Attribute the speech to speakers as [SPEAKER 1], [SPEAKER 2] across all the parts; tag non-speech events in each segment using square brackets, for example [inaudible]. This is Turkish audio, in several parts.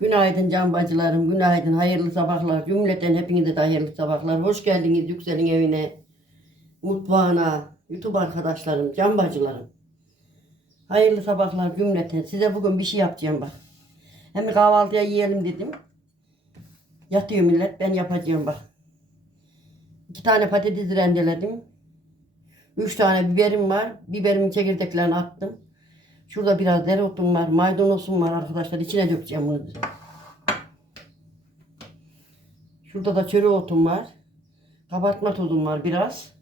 [SPEAKER 1] Günaydın can bacılarım, günaydın, hayırlı sabahlar. Cümleten hepinize de hayırlı sabahlar. Hoş geldiniz Yüksel'in evine, mutfağına, YouTube arkadaşlarım, can bacılarım. Hayırlı sabahlar cümleten. Size bugün bir şey yapacağım bak. Hem kahvaltıya yiyelim dedim. Yatıyor millet, ben yapacağım bak. İki tane patates rendeledim. Üç tane biberim var. Biberimin çekirdeklerini attım. Şurada biraz dereotum var, maydanozum var arkadaşlar. İçine dökeceğim bunu. Şurada da çörü otum var. Kabartma tozum var biraz.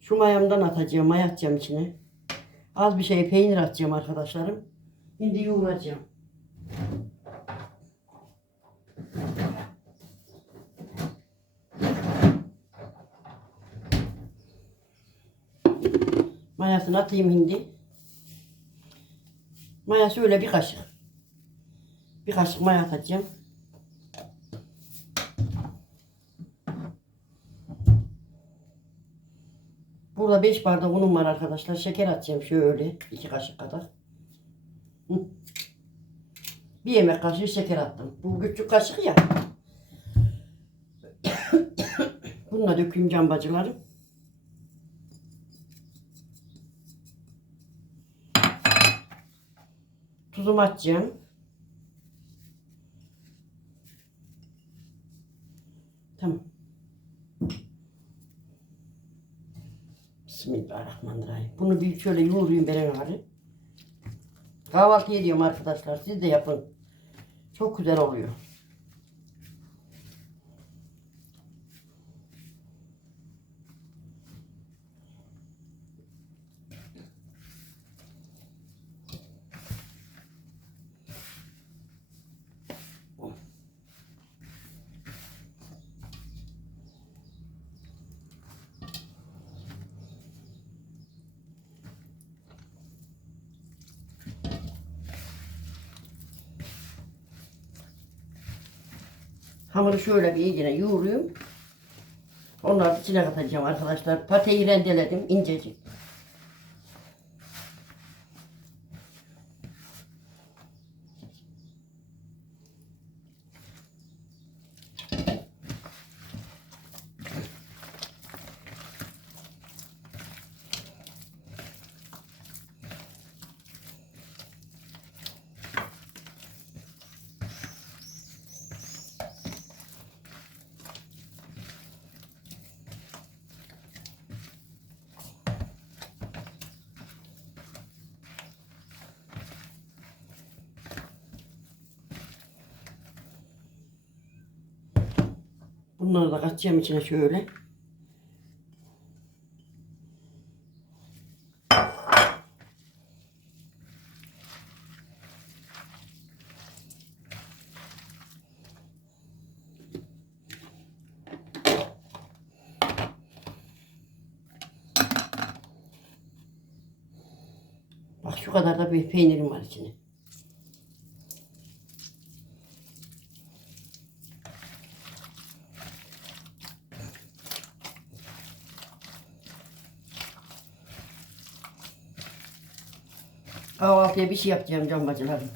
[SPEAKER 1] Şu mayamdan atacağım, maya atacağım içine. Az bir şey peynir atacağım arkadaşlarım. Şimdi yoğuracağım. Mayasını atayım hindi. Mayası öyle bir kaşık. Bir kaşık maya atacağım. Burada 5 bardak unum var arkadaşlar. Şeker atacağım şöyle. 2 kaşık kadar. Bir yemek kaşığı şeker attım. Bu küçük kaşık ya. [coughs] Bunu da dökeyim can Tuzumu atacağım. Tamam. Bismillahirrahmanirrahim. Bunu bir şöyle yoğurayım ben abi. Kahvaltı ediyorum arkadaşlar. Siz de yapın. Çok güzel oluyor. Hamuru şöyle bir iyicene yoğurayım. Onları içine katacağım arkadaşlar. Pateyi rendeledim incecik. Bunları da katacağım içine şöyle. Bak şu kadar da bir peynirim var içine. Kahvaltıya bir şey yapacağım can bacılarım.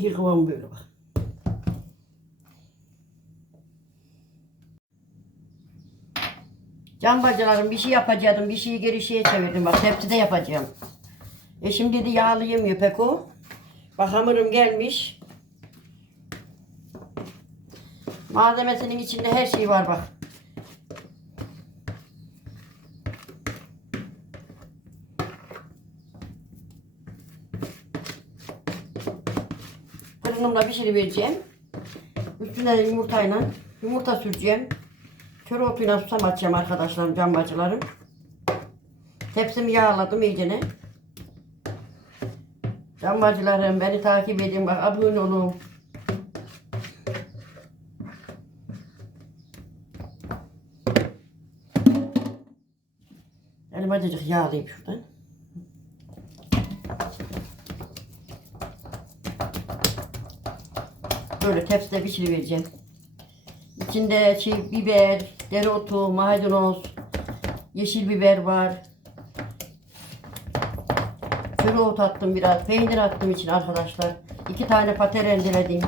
[SPEAKER 1] İyi kıvam böyle bak. Can bacılarım bir şey yapacaktım. Bir şeyi geri şeye çevirdim. Bak tepside yapacağım. Eşim dedi yağlı yemiyor pek o. Bak hamurum gelmiş. Malzemesinin içinde her şey var bak. Fırınımda pişirivereceğim. Üstüne yumurtayla yumurta süreceğim. Kör otuyla susam atacağım arkadaşlarım, can bacılarım. Tepsimi yağladım iyicene. Can bacılarım beni takip edin bak abone olun. Elim acıcık yağlayayım şuradan. Böyle tepside pişirivereceğim. İçinde şey, biber, dereotu, maydanoz, yeşil biber var. Çörek attım biraz, peynir attım için arkadaşlar. İki tane pater rendeledim.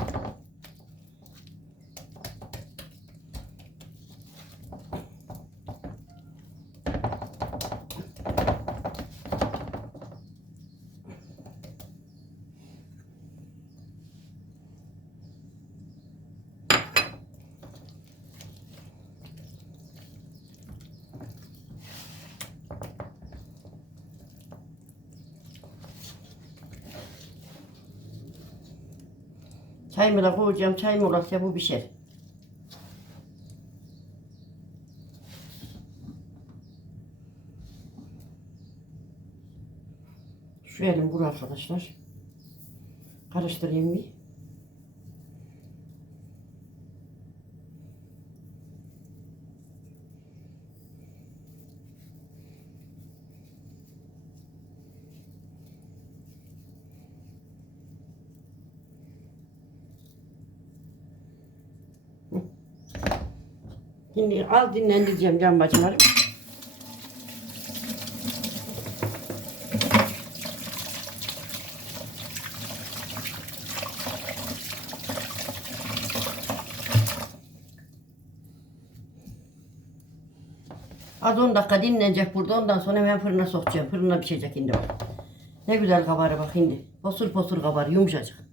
[SPEAKER 1] Çayımı da koyacağım. Çayım olursa bu pişer. Şu elim vur arkadaşlar. Karıştırayım bir. Şimdi az dinlendireceğim can bacılarım. Az 10 dakika dinlenecek burada. Ondan sonra hemen fırına sokacağım. Fırına pişecek şimdi bak. Ne güzel kabarı bak şimdi. Posur posur kabar yumuşacık.